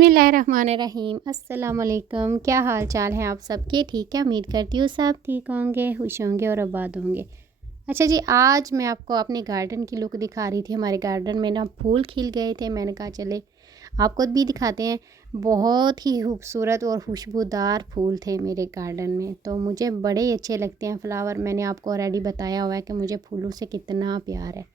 बिस्मिल्लाहिर्रहमानिर्रहीम। अस्सलाम वालेकुम। क्या हाल चाल है आप सबके? ठीक है, उम्मीद करती हूँ सब ठीक होंगे, खुश होंगे और आबाद होंगे। अच्छा जी, आज मैं आपको अपने गार्डन की लुक दिखा रही थी। हमारे गार्डन में ना फूल खिल गए थे। मैंने कहा चले आपको भी दिखाते हैं। बहुत ही खूबसूरत और खुशबूदार फूल थे मेरे गार्डन में, तो मुझे बड़े ही अच्छे लगते हैं फ्लावर। मैंने आपको ऑलरेडी बताया हुआ है कि मुझे फूलों से कितना प्यार है।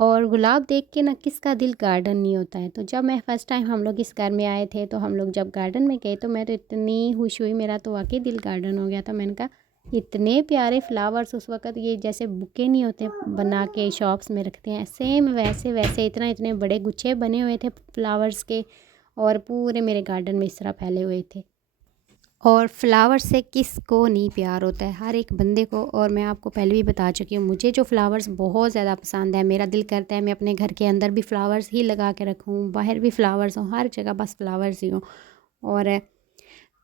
और गुलाब देख के ना किसका दिल गार्डन नहीं होता है। तो जब मैं फ़र्स्ट टाइम हम लोग इस घर में आए थे, तो हम लोग जब गार्डन में गए तो मैं तो इतनी खुश हुई, मेरा तो वाकई दिल गार्डन हो गया था। मैंने कहा इतने प्यारे फ्लावर्स उस वक़्त, ये जैसे बुके नहीं होते बना के शॉप्स में रखते हैं, सेम वैसे वैसे इतने बड़े गुच्छे बने हुए थे फ्लावर्स के, और पूरे मेरे गार्डन में इस तरह फैले हुए थे। और फ्लावर से किसको नहीं प्यार होता है, हर एक बंदे को। और मैं आपको पहले भी बता चुकी हूँ, मुझे जो फ्लावर्स बहुत ज़्यादा पसंद है। मेरा दिल करता है मैं अपने घर के अंदर भी फ्लावर्स ही लगा के रखूँ, बाहर भी फ्लावर्स हों, हर जगह बस फ्लावर्स ही हों। और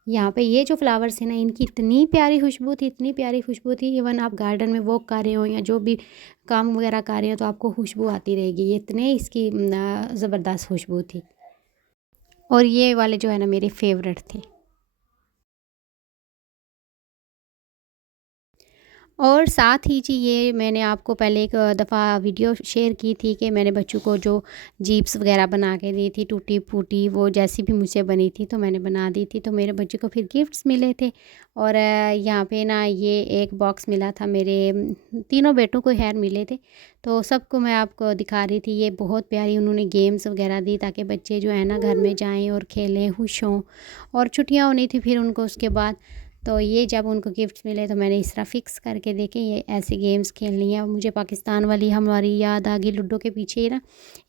यहाँ पे ये जो फ्लावर्स हैं ना, इनकी इतनी प्यारी खुशबू थी, इतनी प्यारी खुशबू थी। इवन आप गार्डन में वॉक कर रहे हो या जो भी काम वगैरह कर रहे हो, तो आपको खुशबू आती रहेगी। ये इतने इसकी ज़बरदस्त खुशबू थी। और ये वाले जो है ना मेरे फेवरेट थे। और साथ ही जी, ये मैंने आपको पहले एक दफ़ा वीडियो शेयर की थी कि मैंने बच्चों को जो जीप्स वगैरह बना के दी थी, टूटी फूटी, वो जैसी भी मुझसे बनी थी तो मैंने बना दी थी। तो मेरे बच्चों को फिर गिफ्ट्स मिले थे। और यहाँ पे ना ये एक बॉक्स मिला था मेरे तीनों बेटों को खैर मिले थे। तो सबको मैं आपको दिखा रही थी। ये बहुत प्यारी उन्होंने गेम्स वगैरह दी, ताकि बच्चे जो है ना घर में जाएँ और खेलें, खुश हों। और छुट्टियाँ होनी थी फिर उनको उसके बाद। तो ये जब उनको गिफ्ट्स मिले तो मैंने इस तरह फ़िक्स करके देखे ये ऐसे गेम्स खेलनी है। मुझे पाकिस्तान वाली हमारी याद आ गई, लूडो के पीछे ही ना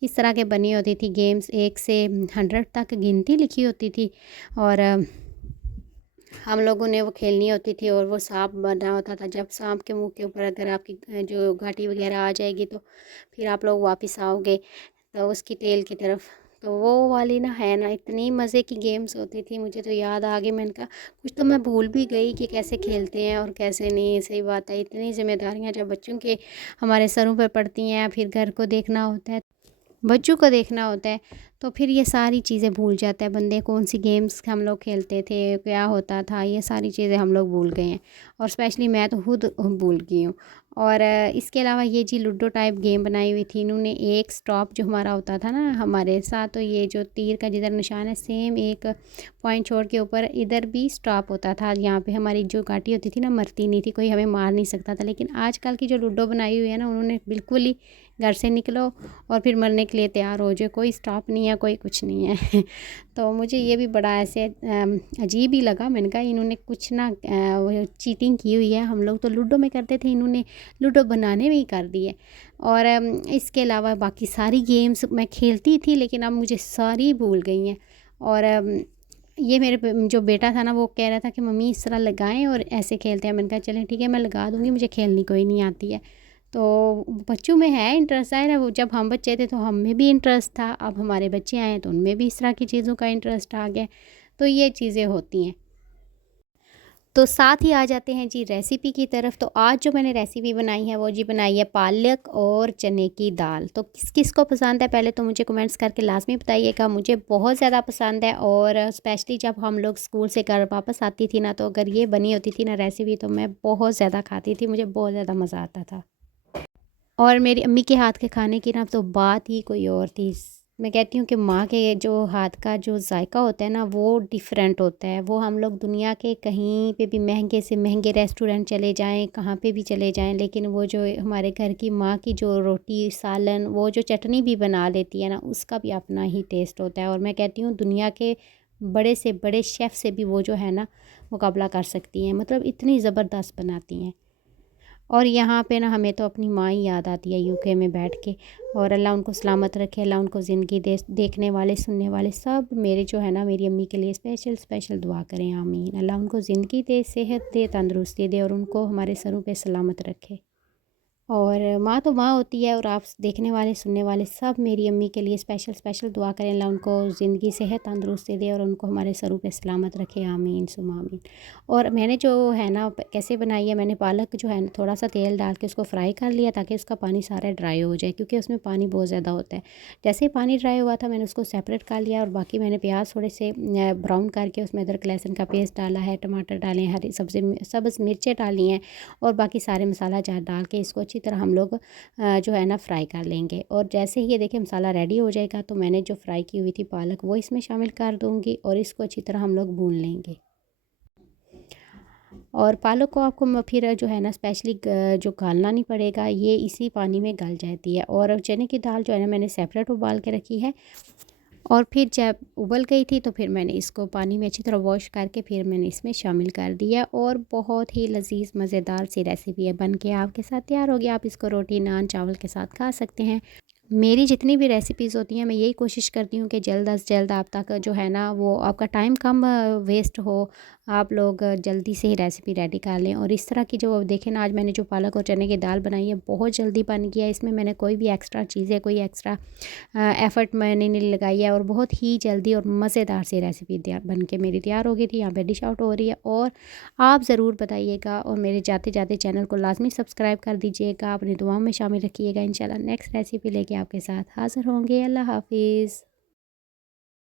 इस तरह के बनी होती थी गेम्स, 1 से 100 तक गिनती लिखी होती थी। और हम लोगों ने वो खेलनी होती थी, और वो सांप बना होता था। जब सांप के मुंह के ऊपर अगर आपकी जो घाटी वगैरह आ जाएगी, तो फिर आप लोग वापस आओगे तो उसकी टेल की तरफ। तो वो वाली ना है ना, इतनी मज़े की गेम्स होती थी। मुझे तो याद आ गई, मैंने कहा कुछ तो मैं भूल भी गई कि कैसे खेलते हैं और कैसे नहीं। सही बात है, इतनी जिम्मेदारियां जब बच्चों के हमारे सरों पर पड़ती हैं, फिर घर को देखना होता है, बच्चों को देखना होता है, तो फिर ये सारी चीज़ें भूल जाता है बंदे। कौन सी गेम्स हम लोग खेलते थे, क्या होता था, ये सारी चीज़ें हम लोग भूल गए हैं। और स्पेशली मैं तो खुद भूल गई हूँ। और इसके अलावा ये जी लूडो टाइप गेम बनाई हुई थी इन्होंने। एक स्टॉप जो हमारा होता था ना हमारे साथ, तो ये जो तीर का जिधर निशान है, सेम एक पॉइंट छोड़ के ऊपर इधर भी स्टॉप होता था। यहाँ पे हमारी जो काटी होती थी ना, मरती नहीं थी, कोई हमें मार नहीं सकता था। लेकिन आजकल की जो लूडो बनाई हुई है ना, उन्होंने बिल्कुल ही घर से निकलो और फिर मरने के लिए तैयार हो जाओ, कोई स्टॉप नहीं है, कोई कुछ नहीं है। तो मुझे ये भी बड़ा ऐसे अजीब ही लगा। मैंने कहा इन्होंने कुछ ना वो चीटिंग की हुई है। हम लोग तो लूडो में करते थे, इन्होंने लूडो बनाने में ही कर दी है। और इसके अलावा बाकी सारी गेम्स मैं खेलती थी, लेकिन अब मुझे सारी भूल गई हैं। और ये मेरे जो बेटा था ना, वो कह रहा था कि मम्मी इस तरह लगाएं और ऐसे खेलते हैं। मैंने कहा चलें ठीक है, मैं लगा दूँगी, मुझे खेलनी कोई नहीं आती है। तो बच्चों में है इंटरेस्ट, है ना। वो जब हम बच्चे थे तो हम में भी इंटरेस्ट था, अब हमारे बच्चे आए हैं तो उनमें भी इस तरह की चीज़ों का इंटरेस्ट आ गया। तो ये चीज़ें होती हैं। तो साथ ही आ जाते हैं जी रेसिपी की तरफ। तो आज जो मैंने रेसिपी बनाई है, वो जी बनाई है पालक और चने की दाल। तो किस किस को पसंद है पहले तो मुझे कमेंट्स करके लाजमी बताइएगा। मुझे बहुत ज़्यादा पसंद है, और स्पेशली जब हम लोग स्कूल से घर वापस आती थी ना, तो अगर ये बनी होती थी ना रेसिपी, तो मैं बहुत ज़्यादा खाती थी, मुझे बहुत ज़्यादा मज़ा आता था। और मेरी अम्मी के हाथ के खाने की ना तो बात ही कोई और थी। मैं कहती हूँ कि माँ के जो हाथ का जो जायका होता है ना, वो डिफरेंट होता है। वो हम लोग दुनिया के कहीं पे भी महंगे से महंगे रेस्टोरेंट चले जाएं, कहाँ पे भी चले जाएं, लेकिन वो जो हमारे घर की माँ की जो रोटी सालन, वो जो चटनी भी बना लेती है ना, उसका भी अपना ही टेस्ट होता है। और मैं कहती हूँ दुनिया के बड़े से बड़े शेफ़ से भी वो जो है ना मुकाबला कर सकती हैं, मतलब इतनी ज़बरदस्त बनाती हैं। और यहाँ पे ना हमें तो अपनी माँ ही याद आती है यूके में बैठ के। और अल्लाह उनको सलामत रखे, अल्लाह उनको ज़िंदगी दे। देखने वाले सुनने वाले सब मेरे जो है ना मेरी अम्मी के लिए स्पेशल स्पेशल दुआ करें, आमीन। अल्लाह उनको ज़िंदगी दे, सेहत दे, तंदुरुस्ती दे, और उनको हमारे सरों पे सलामत रखे। और माँ तो माँ होती है, और आप देखने वाले सुनने वाले सब मेरी अम्मी के लिए स्पेशल स्पेशल दुआ करें, अल्लाह उनको ज़िंदगी सेहत तंदुरुस्ती दे और उनको हमारे सरों पे सलामत रखे, आमीन सुम्मा आमीन। और मैंने जो है ना कैसे बनाई है, मैंने पालक जो है ना थोड़ा सा तेल डाल के उसको फ्राई कर लिया ताकि उसका पानी सारा ड्राई हो जाए, क्योंकि उसमें पानी बहुत ज़्यादा होता है। जैसे ही पानी ड्राई हुआ था मैंने उसको सेपरेट कर लिया, और बाकी मैंने प्याज थोड़े से ब्राउन करके उसमें अदरक लहसुन का पेस्ट डाला है, टमाटर डाले हैं, हरी सब्ज़ी सब्ज़ मिर्चें डाली हैं, और बाकी सारे मसाला जार डाल के इसको अच्छी तरह हम लोग जो है ना फ्राई कर लेंगे। और जैसे ही ये देखिए मसाला रेडी हो जाएगा तो मैंने जो फ्राई की हुई थी पालक वो इसमें शामिल कर दूँगी, और इसको अच्छी तरह हम लोग भून लेंगे। और पालक को आपको फिर जो है ना स्पेशली जो गालना नहीं पड़ेगा, ये इसी पानी में गल जाती है। और चने की दाल जो है ना मैंने सेपरेट उबाल के रखी है, और फिर जब उबल गई थी तो फिर मैंने इसको पानी में अच्छी तरह वॉश करके फिर मैंने इसमें शामिल कर दिया, और बहुत ही लजीज मज़ेदार सी रेसिपी है, बन के आपके साथ तैयार होगी। आप इसको रोटी नान चावल के साथ खा सकते हैं। मेरी जितनी भी रेसिपीज़ होती हैं मैं यही कोशिश करती हूँ कि जल्द अज़ जल्द आप तक जो है ना वो आपका टाइम कम वेस्ट हो, आप लोग जल्दी से ही रेसिपी रेडी कर लें। और इस तरह की जो देखें ना, आज मैंने जो पालक और चने की दाल बनाई है बहुत जल्दी बन गया है, इसमें मैंने कोई भी एक्स्ट्रा चीज़ें कोई एक्स्ट्रा एफ़र्ट मैंने नहीं लगाई है, और बहुत ही जल्दी और मज़ेदार सी रेसिपी तैयार बन के मेरी तैयार हो गई थी। यहाँ पे डिश आउट हो रही है, और आप ज़रूर बताइएगा, और मेरे जाते जाते चैनल को लाजमी सब्सक्राइब कर दीजिएगा, अपनी दुआओं में शामिल रखिएगा। इंशाल्लाह नेक्स्ट रेसिपी लेके आपके साथ हाज़िर होंगे। अल्लाह हाफ़िज़।